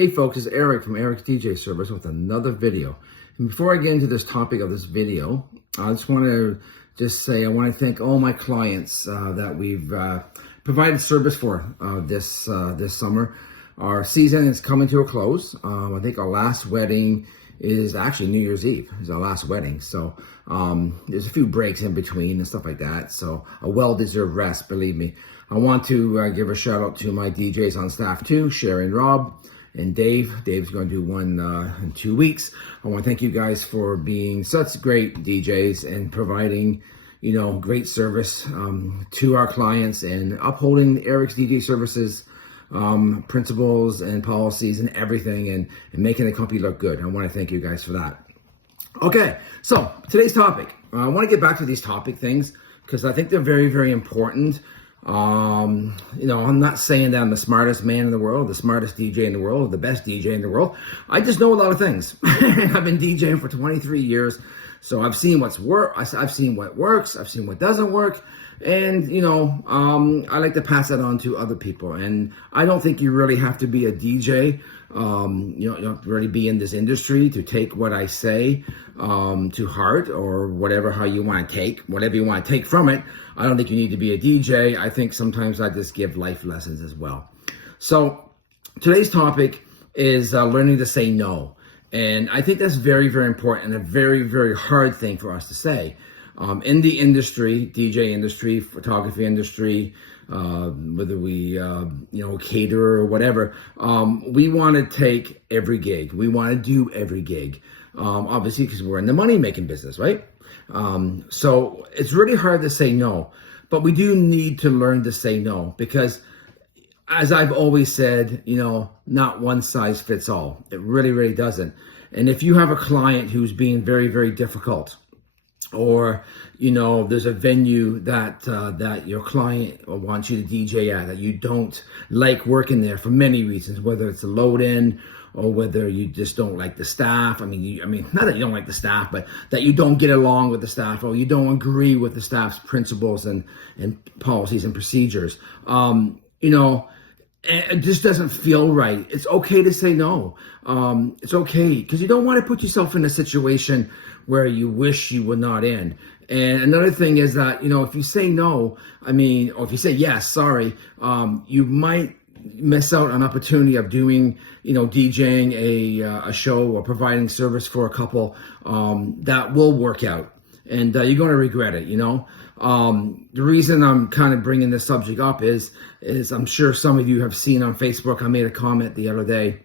Hey folks, it's Eric from Eric's DJ Service with another video. And before I get into this topic of this video, I just want to say I want to thank all my clients that we've provided service for this summer. Our season is coming to a close. I think our last wedding is actually New Year's Eve. Is our last wedding. So there's a few breaks in between and stuff like that. So a well-deserved rest, believe me. I want to give a shout out to my DJs on staff too, Sherry and Rob. And Dave. Dave's going to do one in 2 weeks. I want to thank you guys for being such great DJs and providing, great service to our clients and upholding Eric's DJ Services principles and policies and everything and making the company look good. I want to thank you guys for that. Okay, so today's topic. I want to get back to these topic things because I think they're very, very important. I'm not saying that I'm the smartest man in the world, the smartest DJ in the world, the best DJ in the world. I just know a lot of things. I've been DJing for 23 years, so I've seen I've seen what works, I've seen what doesn't work, and I like to pass that on to other people. And I don't think you really have to be a DJ. You don't have to really be in this industry to take what I say to heart or whatever you want to take from it. I don't think you need to be a DJ. I think sometimes I just give life lessons as well. So today's topic is learning to say no. And I think that's very, very important and a very, very hard thing for us to say. In the industry, DJ industry, photography industry, whether we, cater or whatever, we want to take every gig. We want to do every gig, obviously, because we're in the money-making business, right? So it's really hard to say no, but we do need to learn to say no because, as I've always said, not one size fits all. It really, really doesn't. And if you have a client who's being very, very difficult, or there's a venue that your client wants you to DJ at that you don't like working there for many reasons, whether it's a load in or whether you just don't like the staff. I mean, not that you don't like the staff, but that you don't get along with the staff or you don't agree with the staff's principles and policies and procedures. It just doesn't feel right. It's okay to say no. It's okay because you don't want to put yourself in a situation where you wish you were not in. And another thing is that, if you say no, or if you say yes, sorry, you might miss out on an opportunity of doing, DJing a show or providing service for a couple that will work out. And you're going to regret it, The reason I'm kind of bringing this subject up is I'm sure some of you have seen on Facebook, I made a comment the other day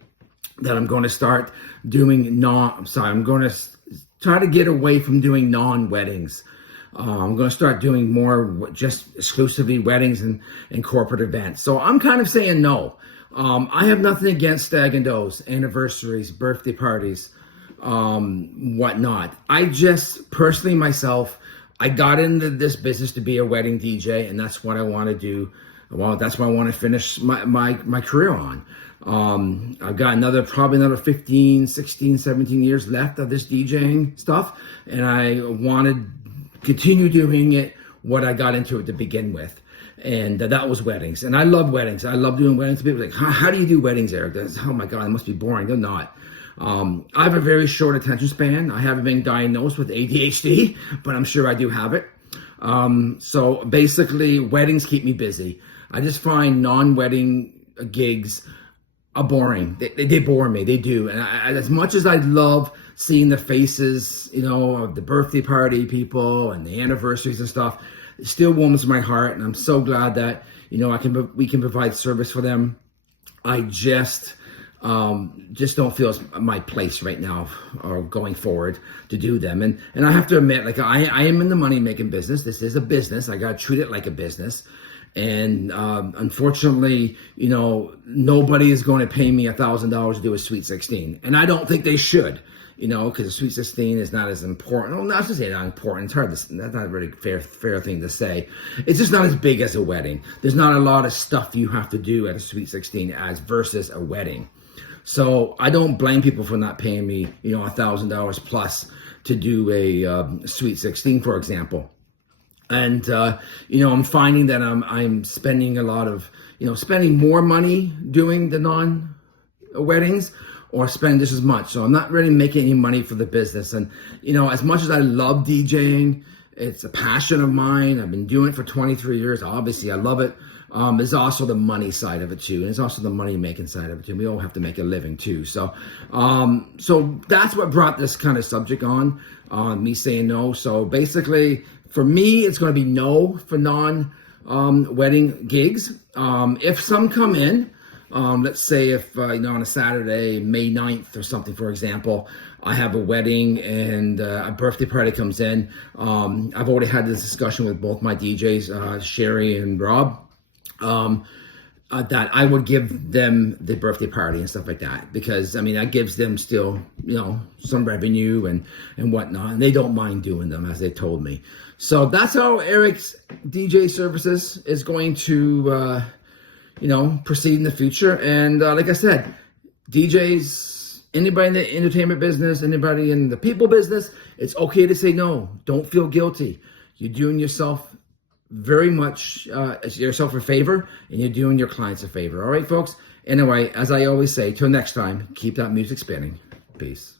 that I'm going to start doing I'm going to try to get away from doing non-weddings. I'm going to start doing more just exclusively weddings and corporate events. So I'm kind of saying no. I have nothing against stag and does, anniversaries, birthday parties, whatnot. I just personally myself, I got into this business to be a wedding DJ, and that's what I want to do. Well, that's what I want to finish my career on. I've got probably another 15, 16, 17 years left of this DJing stuff, and I want to continue doing it what I got into it to begin with. And that was weddings. And I love weddings. I love doing weddings. People are like, how do you do weddings, Eric? Oh my God, it must be boring. They're not. I have a very short attention span. I haven't been diagnosed with ADHD, but I'm sure I do have it. So basically, weddings keep me busy. I just find non-wedding gigs are boring. They bore me. They do. And as much as I love seeing the faces, of the birthday party people and the anniversaries and stuff, it still warms my heart. And I'm so glad that, we can provide service for them. I just don't feel it's my place right now or going forward to do them. And I have to admit, I am in the money-making business. This is a business. I got to treat it like a business. And unfortunately, nobody is going to pay me $1,000 to do a Sweet 16. And I don't think they should, because a Sweet 16 is not as important. Well, not to say not important. It's hard that's not a really fair thing to say. It's just not as big as a wedding. There's not a lot of stuff you have to do at a Sweet 16 as versus a wedding. So I don't blame people for not paying me, $1,000 plus to do a Sweet 16, for example. And, I'm finding that I'm spending a lot of, spending more money doing the weddings or spend just as much. So I'm not really making any money for the business. And, you know, as much as I love DJing, it's a passion of mine. I've been doing it for 23 years. Obviously, I love it. There's also the money side of it too. And it's also the money making side of it too. We all have to make a living too. So, so that's what brought this kind of subject on, me saying no. So basically for me, it's going to be no for wedding gigs. If some come in, let's say if, on a Saturday, May 9th or something, for example, I have a wedding and a birthday party comes in. I've already had this discussion with both my DJs, Sherry and Rob, that I would give them the birthday party and stuff like that, because I mean that gives them still, some revenue and whatnot, and they don't mind doing them, as they told me. So that's how Eric's DJ services is going to proceed in the future. And like I said, DJs, anybody in the entertainment business, anybody in the people business, it's okay to say no. Don't feel guilty. You're doing yourself very much yourself a favor, and you're doing your clients a favor. All right, folks? Anyway, as I always say, till next time, keep that music spinning. Peace.